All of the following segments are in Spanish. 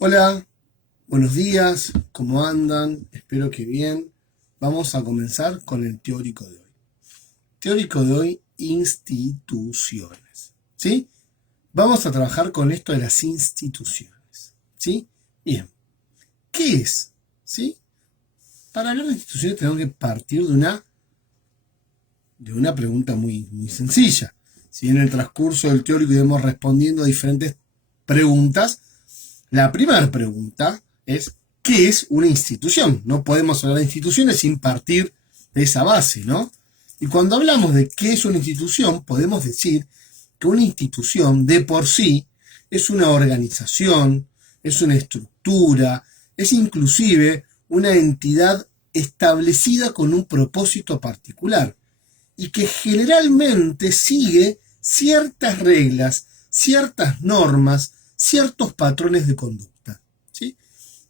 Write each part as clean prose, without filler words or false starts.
Hola, buenos días, ¿cómo andan? Espero que bien. Vamos a comenzar con el teórico de hoy. Teórico de hoy, instituciones. ¿Sí? Vamos a trabajar con esto de las instituciones. ¿Sí? Bien, ¿qué es? ¿Sí? Para hablar de instituciones tenemos que partir de una pregunta muy sencilla. Si en el transcurso del teórico iremos respondiendo a diferentes preguntas, la primera pregunta es, ¿qué es una institución? No podemos hablar de instituciones sin partir de esa base, ¿no? Y cuando hablamos de qué es una institución, podemos decir que una institución de por sí es una organización, es una estructura, es inclusive una entidad establecida con un propósito particular y que generalmente sigue ciertas reglas, ciertas normas, ciertos patrones de conducta, ¿sí?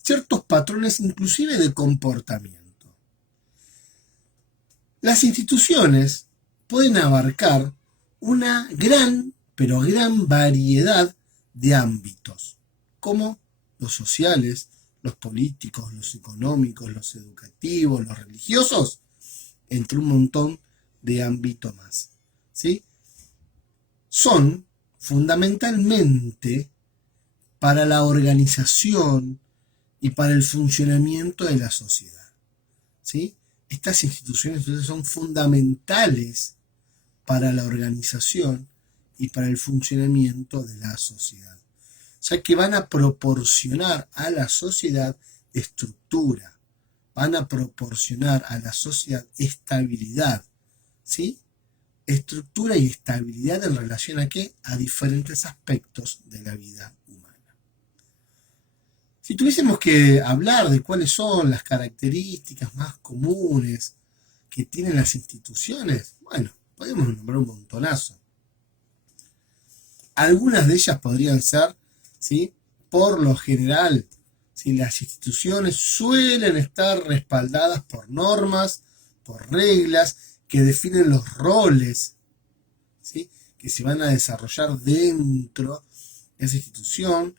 Ciertos patrones inclusive de comportamiento. Las instituciones pueden abarcar una gran, pero gran variedad de ámbitos, como los sociales, los políticos, los económicos, los educativos, los religiosos, entre un montón de ámbitos más. ¿Sí? Son fundamentalmente para la organización y para el funcionamiento de la sociedad. ¿Sí? Estas instituciones entonces son fundamentales para la organización y para el funcionamiento de la sociedad, ya que van a proporcionar a la sociedad estructura, van a proporcionar a la sociedad estabilidad, ¿sí? Estructura y estabilidad en relación a qué? A diferentes aspectos de la vida humana. Si tuviésemos que hablar de cuáles son las características más comunes que tienen las instituciones, bueno, podemos nombrar un montonazo. Algunas de ellas podrían ser, ¿sí? Por lo general, ¿sí? Las instituciones suelen estar respaldadas por normas, por reglas que definen los roles, ¿sí? Que se van a desarrollar dentro de esa institución.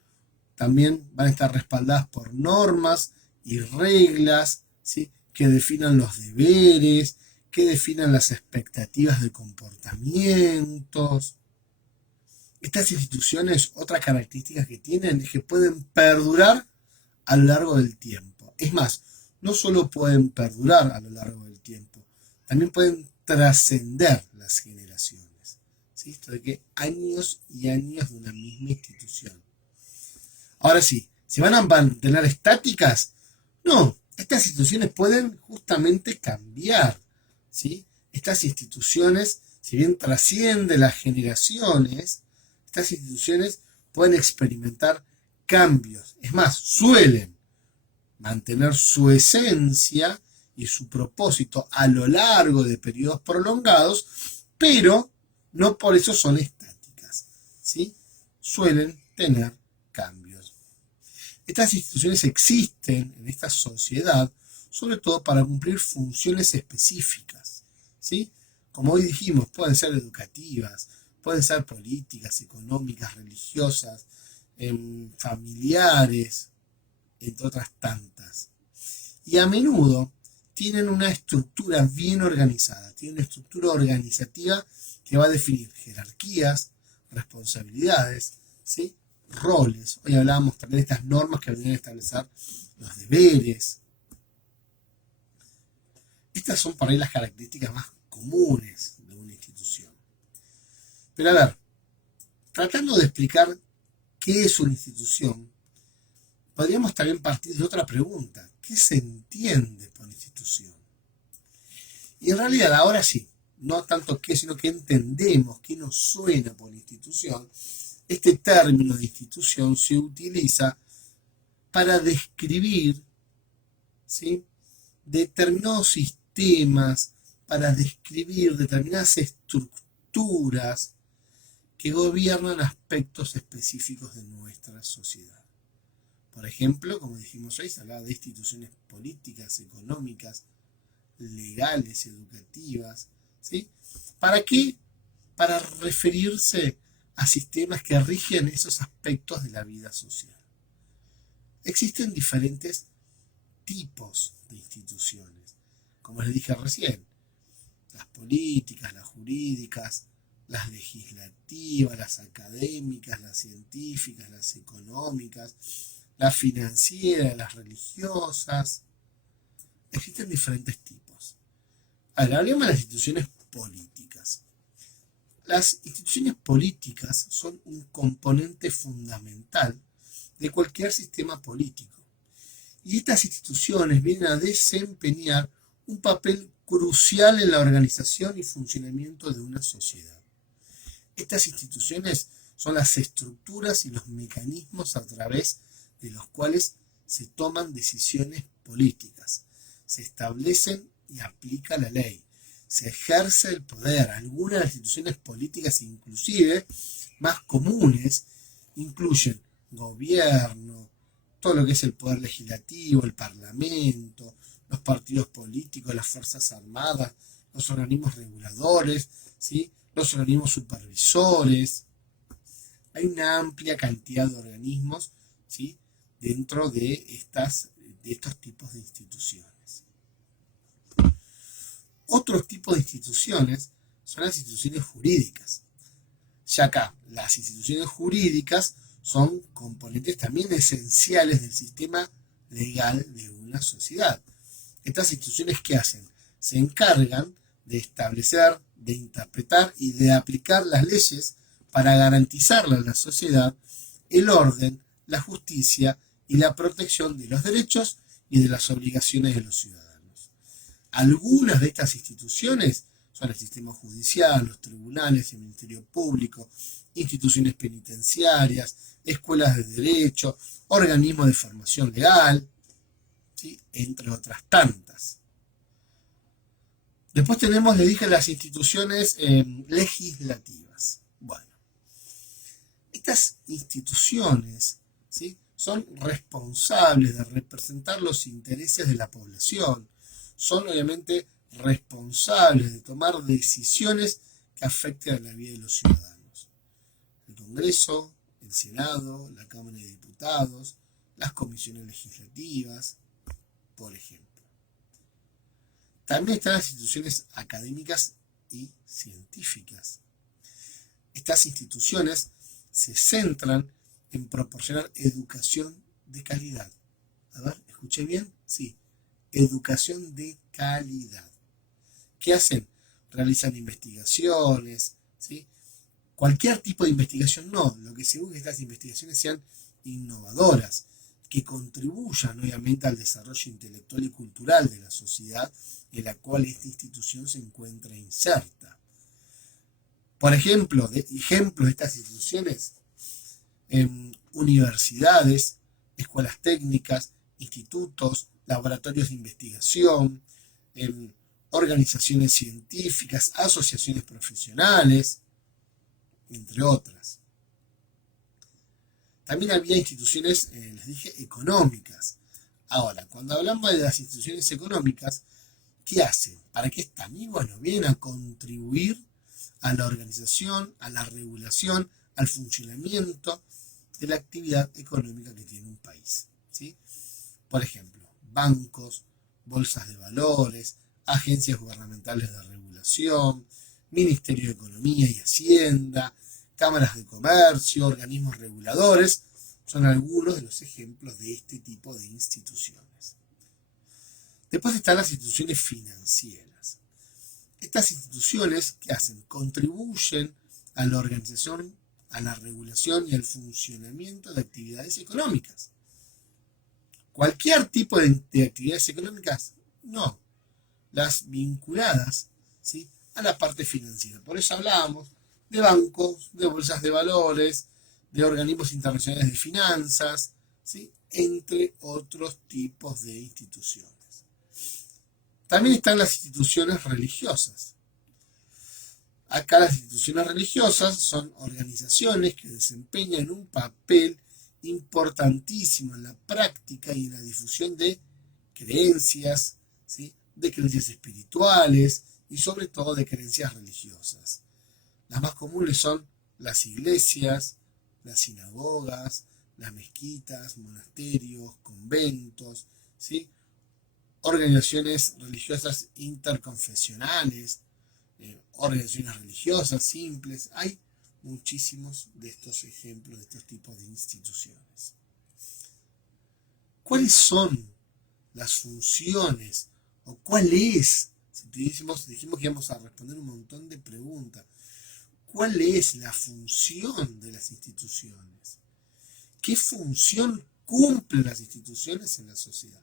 También van a estar respaldadas por normas y reglas, ¿sí? Que definan los deberes, que definan las expectativas de comportamientos. Estas instituciones, otra característica que tienen es que pueden perdurar a lo largo del tiempo. Es más, no solo pueden perdurar a lo largo del tiempo, también pueden trascender las generaciones. ¿Sí? Esto de que años y años de una misma institución. Ahora sí, ¿se van a mantener estáticas? No, estas instituciones pueden justamente cambiar. ¿Sí? Estas instituciones, si bien trascienden las generaciones, estas instituciones pueden experimentar cambios. Es más, suelen mantener su esencia y su propósito a lo largo de periodos prolongados, pero no por eso son estáticas. ¿Sí? Suelen tener cambios. Estas instituciones existen en esta sociedad sobre todo para cumplir funciones específicas, ¿sí? Como hoy dijimos, pueden ser educativas, pueden ser políticas, económicas, religiosas, familiares, entre otras tantas. Y a menudo tienen una estructura bien organizada, tienen una estructura organizativa que va a definir jerarquías, responsabilidades, ¿sí? Roles. Hoy hablábamos también de estas normas que vendrían a establecer los deberes. Estas son para ahí las características más comunes de una institución. Pero a ver, tratando de explicar qué es una institución, podríamos también partir de otra pregunta. ¿Qué se entiende por institución? Y en realidad ahora sí, no tanto qué, sino que entendemos qué nos suena por institución. Este término de institución se utiliza para describir, ¿sí? Determinados sistemas, para describir determinadas estructuras que gobiernan aspectos específicos de nuestra sociedad. Por ejemplo, como dijimos hoy, se hablaba de instituciones políticas, económicas, legales, educativas, ¿sí? ¿Para qué? Para referirse a sistemas que rigen esos aspectos de la vida social. Existen diferentes tipos de instituciones, como les dije recién, las políticas, las jurídicas, las legislativas, las académicas, las científicas, las económicas, las financieras, las religiosas. Existen diferentes tipos. Ahora, hablemos de las instituciones políticas. Las instituciones políticas son un componente fundamental de cualquier sistema político. Y estas instituciones vienen a desempeñar un papel crucial en la organización y funcionamiento de una sociedad. Estas instituciones son las estructuras y los mecanismos a través de los cuales se toman decisiones políticas, se establecen y aplica la ley, se ejerce el poder. Algunas de las instituciones políticas, inclusive más comunes, incluyen gobierno, todo lo que es el poder legislativo, el parlamento, los partidos políticos, las fuerzas armadas, los organismos reguladores, ¿sí? Los organismos supervisores. Hay una amplia cantidad de organismos, ¿sí?, dentro de estos tipos de instituciones. Otros tipos de instituciones son las instituciones jurídicas. Ya acá, las instituciones jurídicas son componentes también esenciales del sistema legal de una sociedad. Estas instituciones, ¿qué hacen? Se encargan de establecer, de interpretar y de aplicar las leyes para garantizarle a la sociedad el orden, la justicia y la protección de los derechos y de las obligaciones de los ciudadanos. Algunas de estas instituciones son el sistema judicial, los tribunales, el Ministerio Público, instituciones penitenciarias, escuelas de derecho, organismos de formación legal, ¿sí?, entre otras tantas. Después tenemos, le dije, las instituciones legislativas. Bueno, estas instituciones, ¿sí?, son responsables de representar los intereses de la población, son obviamente responsables de tomar decisiones que afecten a la vida de los ciudadanos. El Congreso, el Senado, la Cámara de Diputados, las comisiones legislativas, por ejemplo. También están las instituciones académicas y científicas. Estas instituciones se centran en proporcionar educación de calidad. A ver, ¿escuché bien? Sí, educación de calidad. ¿Qué hacen? Realizan investigaciones, ¿sí? Cualquier tipo de investigación no. Lo que se busca es que estas investigaciones sean innovadoras, que contribuyan obviamente al desarrollo intelectual y cultural de la sociedad en la cual esta institución se encuentra inserta. Por ejemplo, ejemplos de estas instituciones, universidades, escuelas técnicas, institutos, laboratorios de investigación, organizaciones científicas, asociaciones profesionales, entre otras. También había instituciones, les dije, económicas. Ahora, cuando hablamos de las instituciones económicas, ¿qué hacen? ¿Para qué están? Y bueno, vienen a contribuir a la organización, a la regulación, al funcionamiento de la actividad económica que tiene un país, ¿sí? Por ejemplo, bancos, bolsas de valores, agencias gubernamentales de regulación, Ministerio de Economía y Hacienda, cámaras de comercio, organismos reguladores, son algunos de los ejemplos de este tipo de instituciones. Después están las instituciones financieras. Estas instituciones, ¿qué hacen? Contribuyen a la organización, a la regulación y al funcionamiento de actividades económicas. ¿Cualquier tipo de actividades económicas? No. Las vinculadas, ¿sí?, a la parte financiera. Por eso hablábamos de bancos, de bolsas de valores, de organismos internacionales de finanzas, ¿sí?, entre otros tipos de instituciones. También están las instituciones religiosas. Acá las instituciones religiosas son organizaciones que desempeñan un papel importantísimo en la práctica y en la difusión de creencias, ¿sí?, de creencias espirituales y sobre todo de creencias religiosas. Las más comunes son las iglesias, las sinagogas, las mezquitas, monasterios, conventos, ¿sí? Organizaciones religiosas interconfesionales, organizaciones religiosas simples. Hay muchísimos de estos ejemplos, de estos tipos de instituciones. ¿Cuáles son las funciones o cuál es? Si dijimos que íbamos a responder un montón de preguntas. ¿Cuál es la función de las instituciones? ¿Qué función cumplen las instituciones en la sociedad?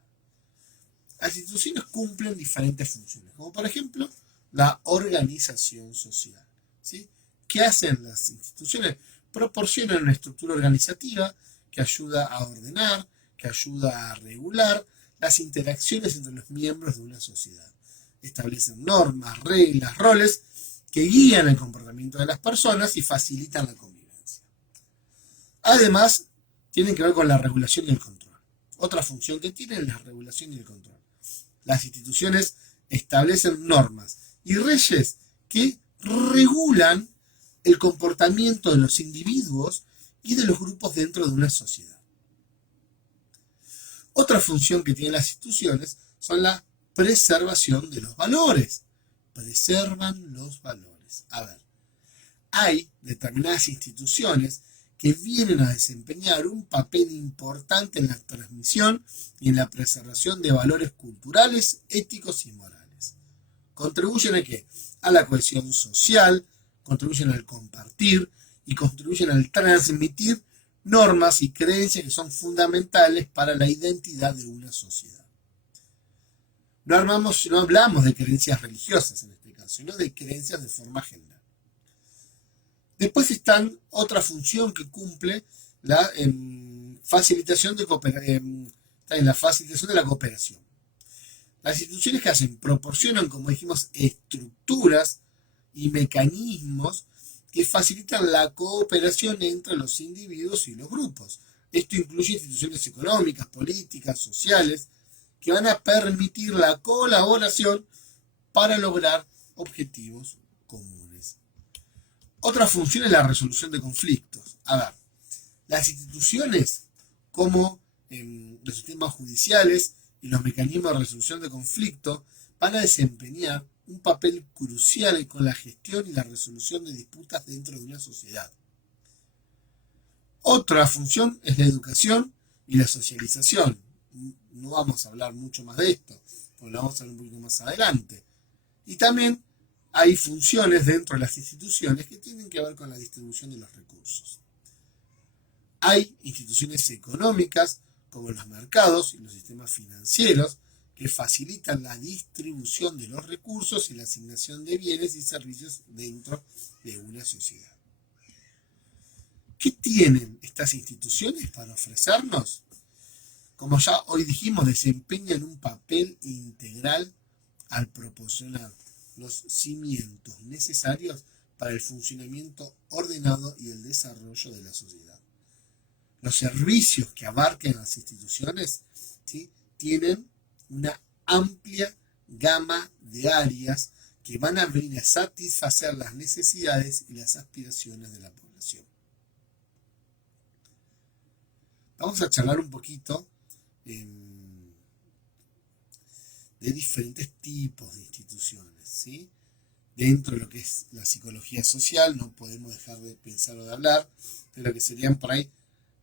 Las instituciones cumplen diferentes funciones, como por ejemplo la organización social, ¿sí? ¿Qué hacen las instituciones? Proporcionan una estructura organizativa que ayuda a ordenar, que ayuda a regular las interacciones entre los miembros de una sociedad. Establecen normas, reglas, roles que guían el comportamiento de las personas y facilitan la convivencia. Además, tienen que ver con la regulación y el control. Otra función que tienen es la regulación y el control. Las instituciones establecen normas y leyes que regulan el comportamiento de los individuos y de los grupos dentro de una sociedad. Otra función que tienen las instituciones son la preservación de los valores. Preservan los valores. A ver, hay determinadas instituciones que vienen a desempeñar un papel importante en la transmisión y en la preservación de valores culturales, éticos y morales. ¿Contribuyen a qué? A la cohesión social, contribuyen al compartir y contribuyen al transmitir normas y creencias que son fundamentales para la identidad de una sociedad. No hablamos de creencias religiosas en este caso, sino de creencias de forma general. Después está otra función que cumple la facilitación de la facilitación de la cooperación. Las instituciones que hacen proporcionan, como dijimos, estructuras y mecanismos que facilitan la cooperación entre los individuos y los grupos. Esto incluye instituciones económicas, políticas, sociales, que van a permitir la colaboración para lograr objetivos comunes. Otra función es la resolución de conflictos. A ver, las instituciones como los sistemas judiciales y los mecanismos de resolución de conflictos van a desempeñar un papel crucial con la gestión y la resolución de disputas dentro de una sociedad. Otra función es la educación y la socialización. No vamos a hablar mucho más de esto, porque lo vamos a hablar un poquito más adelante. Y también hay funciones dentro de las instituciones que tienen que ver con la distribución de los recursos. Hay instituciones económicas, como los mercados y los sistemas financieros, que facilitan la distribución de los recursos y la asignación de bienes y servicios dentro de una sociedad. ¿Qué tienen estas instituciones para ofrecernos? Como ya hoy dijimos, desempeñan un papel integral al proporcionar los cimientos necesarios para el funcionamiento ordenado y el desarrollo de la sociedad. Los servicios que abarcan las instituciones, ¿sí?, tienen una amplia gama de áreas que van a venir a satisfacer las necesidades y las aspiraciones de la población. Vamos a charlar un poquito de diferentes tipos de instituciones, ¿sí? Dentro de lo que es la psicología social, no podemos dejar de pensar o de hablar de lo que serían por ahí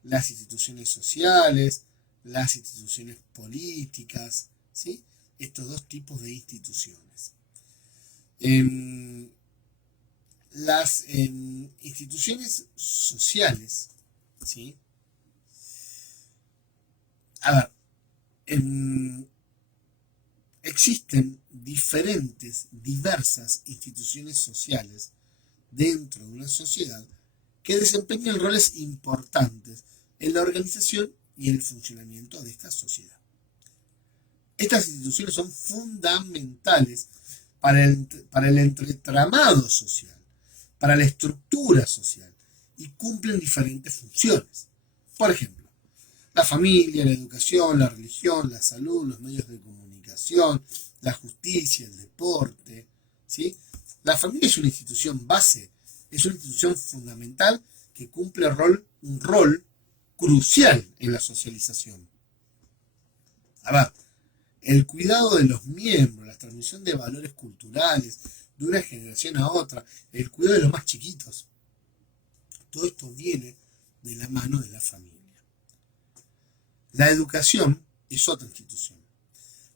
las instituciones sociales, las instituciones políticas, ¿sí? Estos dos tipos de instituciones. Las instituciones sociales, ¿sí? A ver, existen diversas instituciones sociales dentro de una sociedad que desempeñan roles importantes en la organización y en el funcionamiento de esta sociedad. Estas instituciones son fundamentales para el entramado social, para la estructura social, y cumplen diferentes funciones. Por ejemplo, la familia, la educación, la religión, la salud, los medios de comunicación, la justicia, el deporte, ¿sí? La familia es una institución base, es una institución fundamental que cumple un rol crucial en la socialización. A ver, el cuidado de los miembros, la transmisión de valores culturales de una generación a otra, el cuidado de los más chiquitos, todo esto viene de la mano de la familia. La educación es otra institución.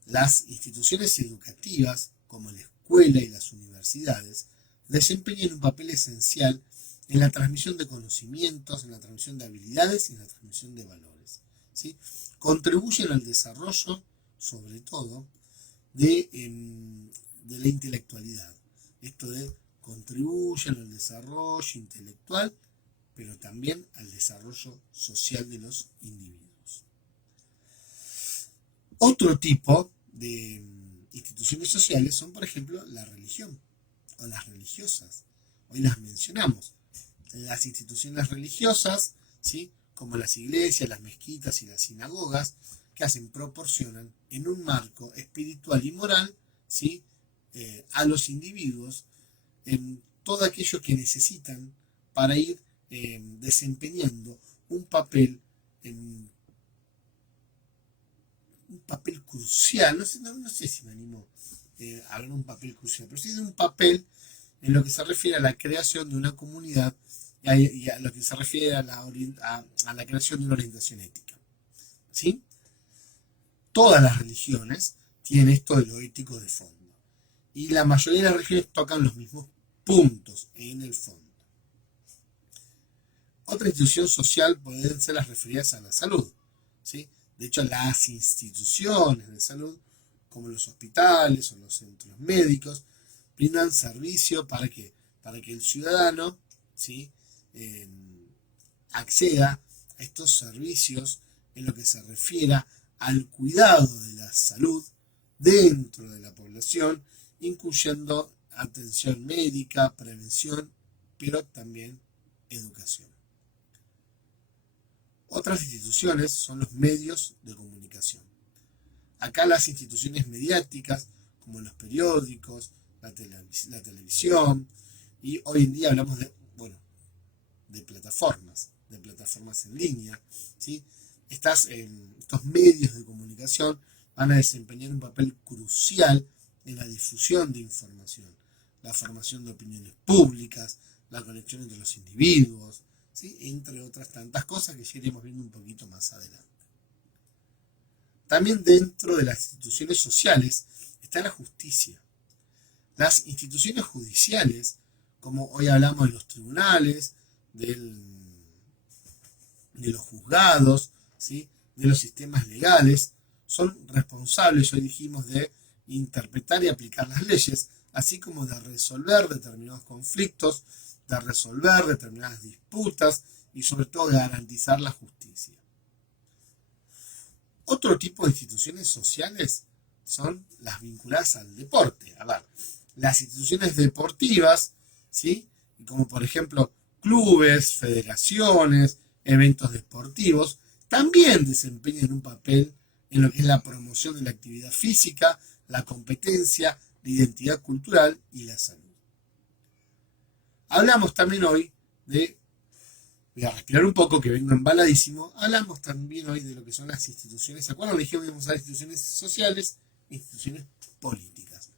Las instituciones educativas, como la escuela y las universidades, desempeñan un papel esencial en la transmisión de conocimientos, en la transmisión de habilidades y en la transmisión de valores, ¿sí? Contribuyen al desarrollo, sobre todo, de la intelectualidad. Esto de contribuyen al desarrollo intelectual, pero también al desarrollo social de los individuos. Otro tipo de instituciones sociales son, por ejemplo, la religión o las religiosas. Hoy las mencionamos. Las instituciones religiosas, ¿sí?, como las iglesias, las mezquitas y las sinagogas, que proporcionan en un marco espiritual y moral, ¿sí?, a los individuos en todo aquello que necesitan para ir desempeñando un papel crucial, no sé si me animo a hablar de un papel crucial, pero sí de un papel en lo que se refiere a la creación de una comunidad y a lo que se refiere a la creación de una orientación ética, ¿sí? Todas las religiones tienen esto de lo ético de fondo, y la mayoría de las religiones tocan los mismos puntos en el fondo. Otra institución social pueden ser las referidas a la salud, ¿sí? De hecho, las instituciones de salud, como los hospitales o los centros médicos, brindan servicio para que el ciudadano, ¿sí?, acceda a estos servicios en lo que se refiere al cuidado de la salud dentro de la población, incluyendo atención médica, prevención, pero también educación. Otras instituciones son los medios de comunicación. Acá las instituciones mediáticas, como los periódicos, la televisión, y hoy en día hablamos de plataformas en línea, ¿sí? Estos medios de comunicación van a desempeñar un papel crucial en la difusión de información, la formación de opiniones públicas, la conexión entre los individuos, ¿sí?, entre otras tantas cosas que ya iremos viendo un poquito más adelante. También dentro de las instituciones sociales está la justicia. Las instituciones judiciales, como hoy hablamos de los tribunales, de los juzgados, ¿sí?, de los sistemas legales, son responsables, hoy dijimos, de interpretar y aplicar las leyes, así como de resolver determinados conflictos, de resolver determinadas disputas y sobre todo de garantizar la justicia. Otro tipo de instituciones sociales son las vinculadas al deporte. A ver, las instituciones deportivas, ¿sí?, como por ejemplo clubes, federaciones, eventos deportivos, también desempeñan un papel en lo que es la promoción de la actividad física, la competencia, la identidad cultural y la salud. Hablamos también hoy voy a respirar un poco que vengo embaladísimo, hablamos también hoy de lo que son las instituciones, ¿se acuerdan? Dijimos que íbamos a usar instituciones sociales e instituciones políticas.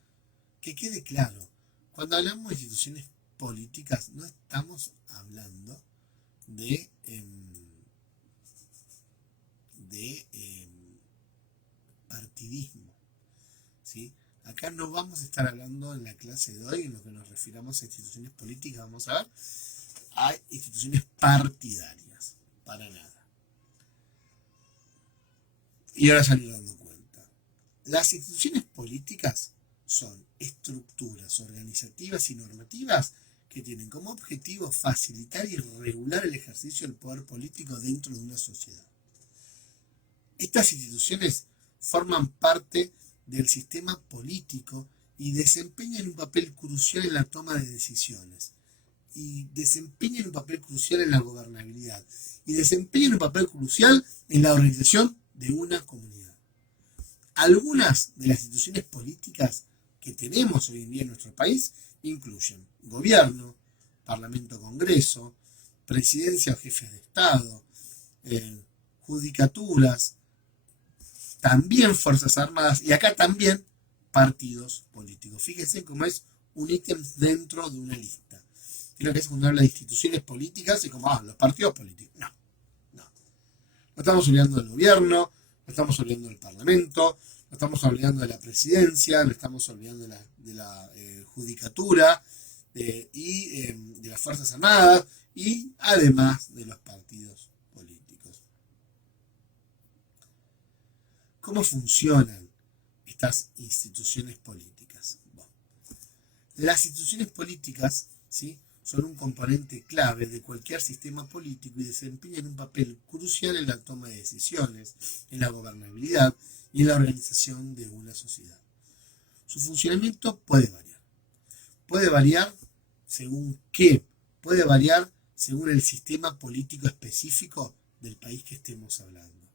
Que quede claro, cuando hablamos de instituciones políticas no estamos hablando de partidismo, ¿sí? Acá no vamos a estar hablando en la clase de hoy, en lo que nos refiramos a instituciones políticas, vamos a ver, a instituciones partidarias, para nada. Y ahora salir dando cuenta. Las instituciones políticas son estructuras organizativas y normativas que tienen como objetivo facilitar y regular el ejercicio del poder político dentro de una sociedad. Estas instituciones forman parte del sistema político y desempeñan un papel crucial en la toma de decisiones, y desempeñan un papel crucial en la gobernabilidad, y desempeñan un papel crucial en la organización de una comunidad. Algunas de las instituciones políticas que tenemos hoy en día en nuestro país incluyen gobierno, parlamento, congreso, presidencia o jefes de Estado, judicaturas, también Fuerzas Armadas y acá también partidos políticos. Fíjense cómo es un ítem dentro de una lista. Y lo que es cuando habla de instituciones políticas y como, los partidos políticos. No, no. No estamos olvidando del gobierno, no estamos olvidando del parlamento, no estamos olvidando de la presidencia, no estamos olvidando de la judicatura y de las Fuerzas Armadas y además de los partidos políticos. ¿Cómo funcionan estas instituciones políticas? Bueno, las instituciones políticas, ¿sí?, son un componente clave de cualquier sistema político y desempeñan un papel crucial en la toma de decisiones, en la gobernabilidad y en la organización de una sociedad. Su funcionamiento puede variar. Puede variar según qué. Puede variar según el sistema político específico del país que estemos hablando.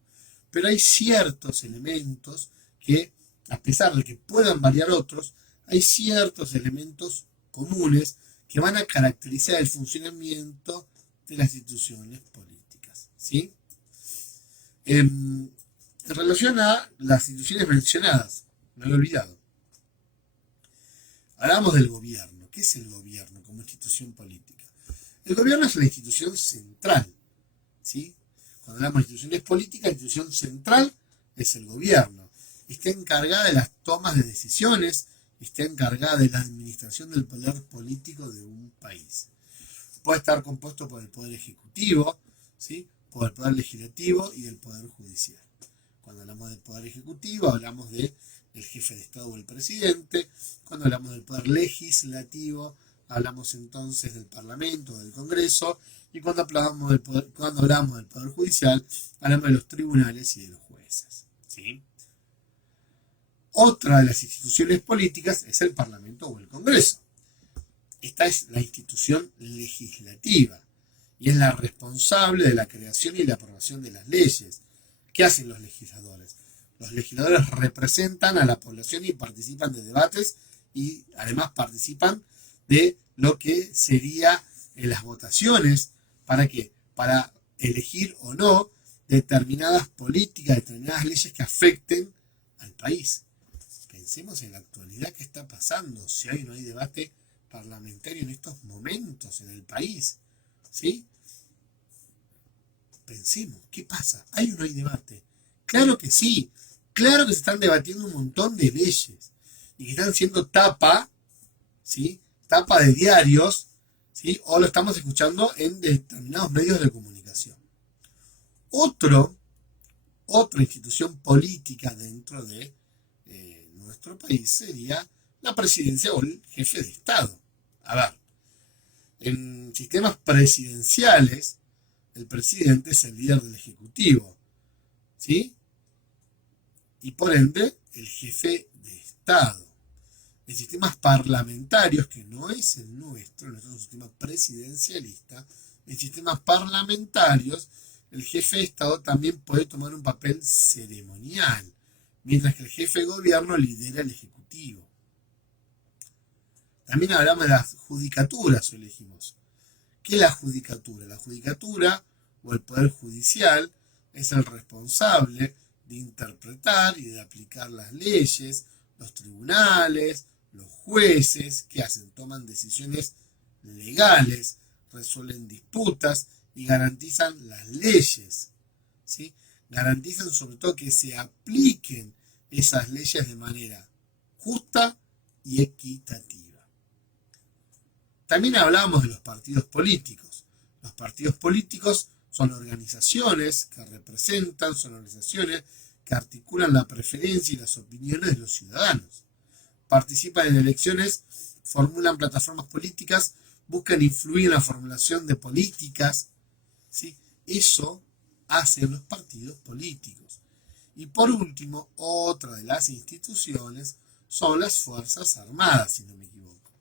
Pero hay ciertos elementos que, a pesar de que puedan variar otros, hay ciertos elementos comunes que van a caracterizar el funcionamiento de las instituciones políticas, ¿sí? En relación a las instituciones mencionadas, me había olvidado. Hablamos del gobierno. ¿Qué es el gobierno como institución política? El gobierno es la institución central, ¿sí? Cuando hablamos de instituciones políticas, la institución central es el gobierno. Está encargada de las tomas de decisiones, está encargada de la administración del poder político de un país. Puede estar compuesto por el poder ejecutivo, ¿sí?, por el poder legislativo y el poder judicial. Cuando hablamos del poder ejecutivo, hablamos del jefe de Estado o el presidente. Cuando hablamos del poder legislativo, hablamos entonces del Parlamento o del Congreso. Y cuando hablamos del poder judicial, hablamos de los tribunales y de los jueces, ¿sí? Otra de las instituciones políticas es el Parlamento o el Congreso. Esta es la institución legislativa y es la responsable de la creación y la aprobación de las leyes. ¿Qué hacen los legisladores? Los legisladores representan a la población y participan de debates y además participan de lo que sería en las votaciones. ¿Para qué? Para elegir o no determinadas políticas, determinadas leyes que afecten al país. Pensemos en la actualidad qué está pasando, si hay o no hay debate parlamentario en estos momentos en el país, ¿sí? Pensemos, ¿qué pasa? ¿Hay o no hay debate? Claro que sí, claro que se están debatiendo un montón de leyes y que están siendo tapa, ¿sí?, tapa de diarios, ¿sí?, o lo estamos escuchando en determinados medios de comunicación. Otra institución política dentro de nuestro país sería la presidencia o el jefe de Estado. A ver, en sistemas presidenciales, el presidente es el líder del Ejecutivo, ¿sí? Y por ende, el jefe de Estado. En sistemas parlamentarios, que no es el nuestro es un sistema presidencialista, en sistemas parlamentarios, el jefe de Estado también puede tomar un papel ceremonial, mientras que el jefe de gobierno lidera el Ejecutivo. También hablamos de las judicaturas, o elegimos. ¿Qué es la judicatura? La judicatura, o el Poder Judicial, es el responsable de interpretar y de aplicar las leyes. Los tribunales, los jueces, ¿qué hacen? Toman decisiones legales, resuelven disputas y garantizan las leyes, ¿sí? Garantizan sobre todo que se apliquen esas leyes de manera justa y equitativa. También hablamos de los partidos políticos. Los partidos políticos son organizaciones que representan, son organizaciones que articulan la preferencia y las opiniones de los ciudadanos. Participan en elecciones, formulan plataformas políticas, buscan influir en la formulación de políticas, ¿sí? Eso hacen los partidos políticos. Y por último, otra de las instituciones son las Fuerzas Armadas, si no me equivoco.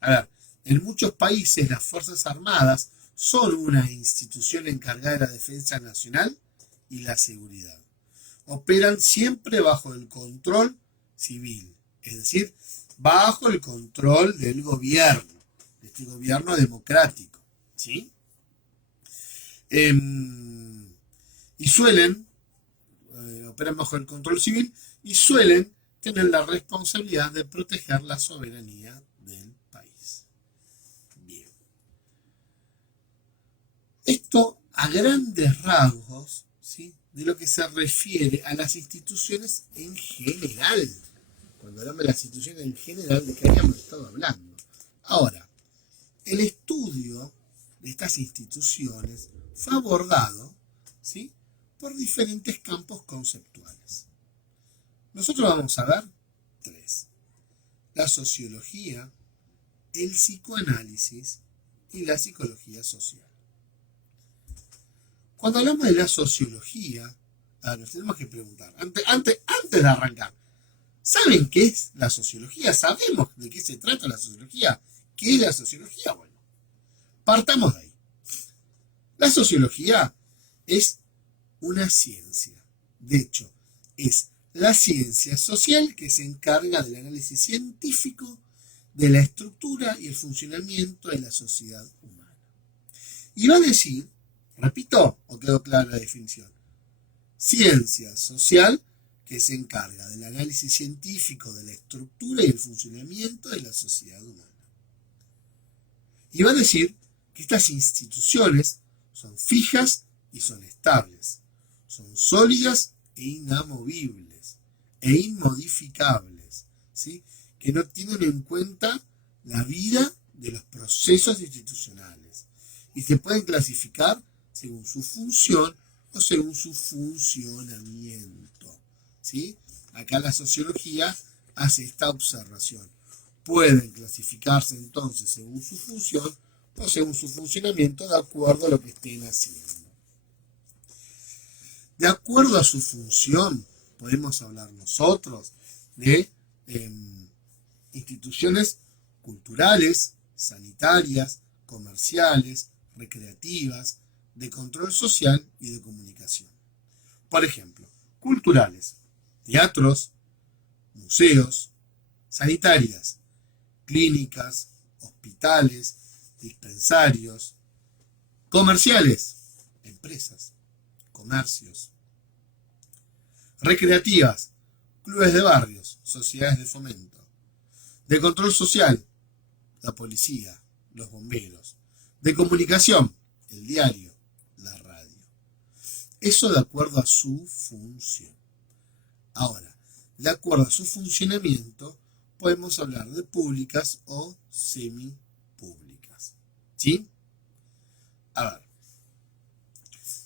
A ver, en muchos países las Fuerzas Armadas son una institución encargada de la defensa nacional y la seguridad. Operan siempre bajo el control civil, es decir, bajo el control del gobierno, de este gobierno democrático, ¿sí? y suelen, operan bajo el control civil y suelen tener la responsabilidad de proteger la soberanía del país. Bien. Esto a grandes rasgos, ¿sí?, de lo que se refiere a las instituciones en general. Cuando hablamos de las instituciones en general, ¿de qué habíamos estado hablando? Ahora, el estudio de estas instituciones fue abordado, ¿sí?, por diferentes campos conceptuales. Nosotros vamos a ver tres: la sociología, el psicoanálisis y la psicología social. Cuando hablamos de la sociología, nos tenemos que preguntar, antes de arrancar, ¿saben qué es la sociología? ¿Sabemos de qué se trata la sociología? ¿Qué es la sociología? Bueno, partamos de ahí. La sociología es una ciencia. De hecho, es la ciencia social que se encarga del análisis científico de la estructura y el funcionamiento de la sociedad humana. Y va a decir, repito, ¿o quedó clara la definición? Ciencia social que se encarga del análisis científico de la estructura y el funcionamiento de la sociedad humana. Y va a decir que estas instituciones son fijas y son estables, son sólidas e inamovibles e inmodificables, ¿sí?, que no tienen en cuenta la vida de los procesos institucionales y se pueden clasificar según su función o según su funcionamiento, ¿sí? Acá la sociología hace esta observación. Pueden clasificarse entonces según su función o según su funcionamiento de acuerdo a lo que estén haciendo. De acuerdo a su función, podemos hablar nosotros de instituciones culturales, sanitarias, comerciales, recreativas, de control social y de comunicación. Por ejemplo, culturales, teatros, museos, sanitarias, clínicas, hospitales, dispensarios, comerciales, empresas, comercios, recreativas, clubes de barrios, sociedades de fomento, de control social, la policía, los bomberos, de comunicación, el diario, la radio. Eso de acuerdo a su función. Ahora, de acuerdo a su funcionamiento, podemos hablar de públicas o semipúblicas. ¿Sí? A ver,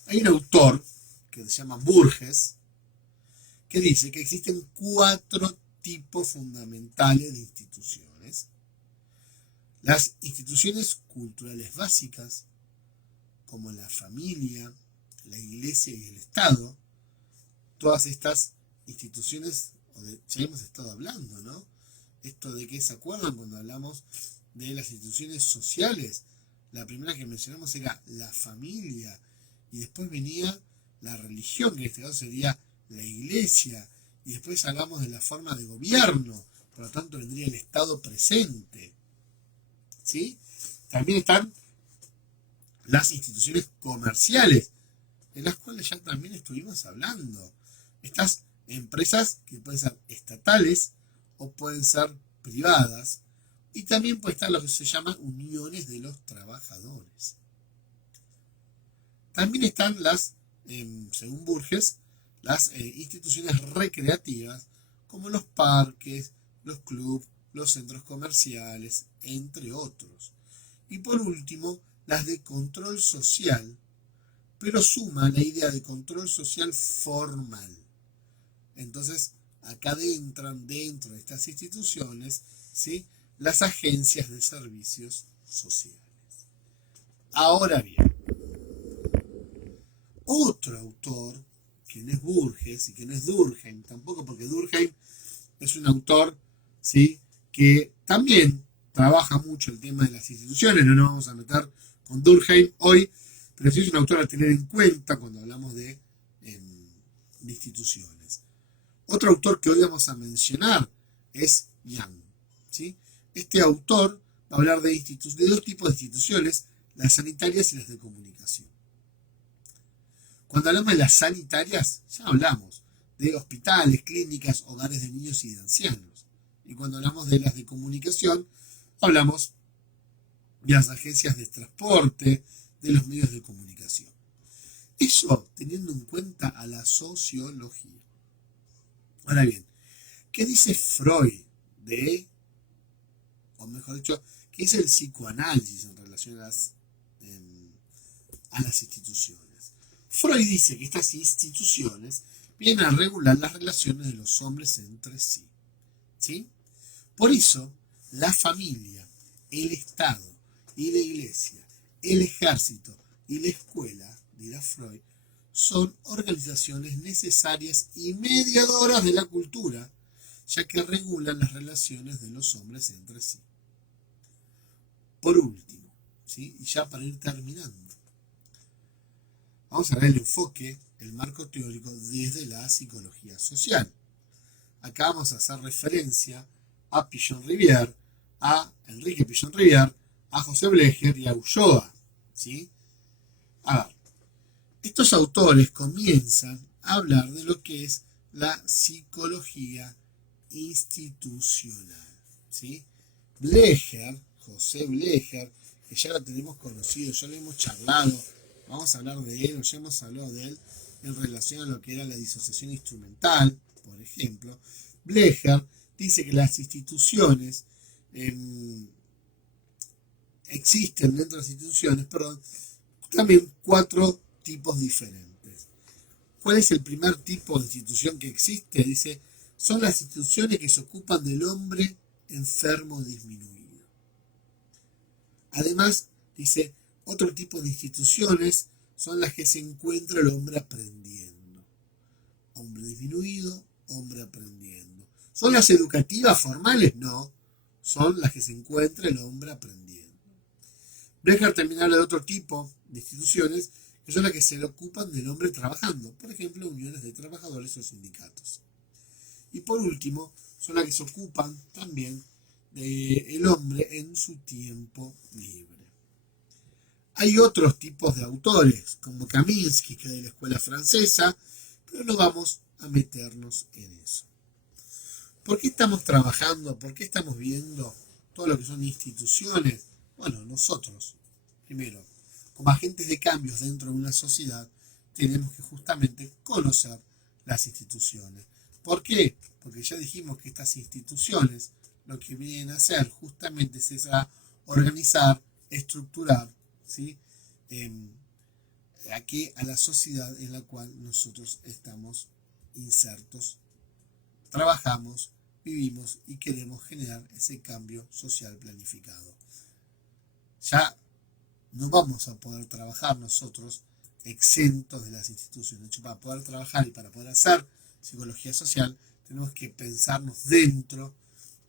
hay un autor que se llama Burges que dice que existen 4 tipos fundamentales de instituciones. Las instituciones culturales básicas, como la familia, la iglesia y el Estado, todas estas instituciones, ya hemos estado hablando, ¿no? Esto de que se acuerdan cuando hablamos de las instituciones sociales. La primera que mencionamos era la familia, y después venía la religión, que en este caso sería la iglesia, y después hablamos de la forma de gobierno, por lo tanto vendría el Estado presente, ¿sí? También están las instituciones comerciales, en las cuales ya también estuvimos hablando. Estas empresas que pueden ser estatales o pueden ser privadas, y también puede estar lo que se llaman uniones de los trabajadores. También están las, según Burges, las instituciones recreativas, como los parques, los clubes, los centros comerciales, entre otros. Y por último, las de control social, pero suma la idea de control social formal. Entonces, acá entran dentro de estas instituciones, ¿sí?, las agencias de servicios sociales. Ahora bien, otro autor, que no es Burges y que no es Durkheim, tampoco, porque Durkheim es un autor, ¿sí?, que también trabaja mucho el tema de las instituciones. No nos vamos a meter con Durkheim hoy, pero sí es un autor a tener en cuenta cuando hablamos de instituciones. Otro autor que hoy vamos a mencionar es Young, ¿sí? Este autor va a hablar de 2 tipos de instituciones, las sanitarias y las de comunicación. Cuando hablamos de las sanitarias, ya hablamos de hospitales, clínicas, hogares de niños y de ancianos. Y cuando hablamos de las de comunicación, hablamos de las agencias de transporte, de los medios de comunicación. Eso teniendo en cuenta a la sociología. Ahora bien, ¿qué dice Freud o mejor dicho, qué dice el psicoanálisis en relación a las instituciones? Freud dice que estas instituciones vienen a regular las relaciones de los hombres entre sí. ¿Sí? Por eso, la familia, el Estado y la Iglesia, el ejército y la escuela, dirá Freud, son organizaciones necesarias y mediadoras de la cultura, ya que regulan las relaciones de los hombres entre sí. Por último, ¿sí? Y ya para ir terminando, vamos a ver el enfoque, el marco teórico desde la psicología social. Acá vamos a hacer referencia a Pichon-Rivière, a Enrique Pichon-Rivière, a José Blecher y a Ulloa. ¿Sí? A ver, estos autores comienzan a hablar de lo que es la psicología institucional. ¿Sí? Blecher, José Blecher, que ya lo tenemos conocido, ya lo hemos charlado, vamos a hablar de él, o ya hemos hablado de él en relación a lo que era la disociación instrumental, por ejemplo. Blecher dice que las instituciones existen dentro de las instituciones, perdón, también 4 tipos diferentes. ¿Cuál es el primer tipo de institución que existe? Dice, son las instituciones que se ocupan del hombre enfermo o disminuido. Además, dice, otro tipo de instituciones son las que se encuentra el hombre aprendiendo. Hombre disminuido, hombre aprendiendo. ¿Son las educativas formales? No, son las que se encuentra el hombre aprendiendo. Blecher también habla de otro tipo de instituciones que son las que se ocupan del hombre trabajando, por ejemplo, uniones de trabajadores o sindicatos. Y por último, son las que se ocupan también del hombre en su tiempo libre. Hay otros tipos de autores, como Kaminsky, que es de la escuela francesa, pero no vamos a meternos en eso. ¿Por qué estamos trabajando? ¿Por qué estamos viendo todo lo que son instituciones? Bueno, nosotros, primero, como agentes de cambios dentro de una sociedad, tenemos que justamente conocer las instituciones. ¿Por qué? Porque ya dijimos que estas instituciones lo que vienen a hacer justamente es a organizar, estructurar, ¿sí? A la sociedad en la cual nosotros estamos insertos, trabajamos, vivimos y queremos generar ese cambio social planificado. Ya no vamos a poder trabajar nosotros exentos de las instituciones. De hecho, para poder trabajar y para poder hacer psicología social, tenemos que pensarnos dentro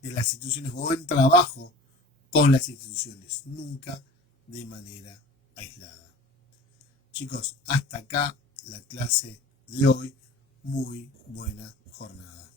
de las instituciones o en trabajo con las instituciones, nunca de manera aislada. Chicos, hasta acá la clase de hoy. Muy buena jornada.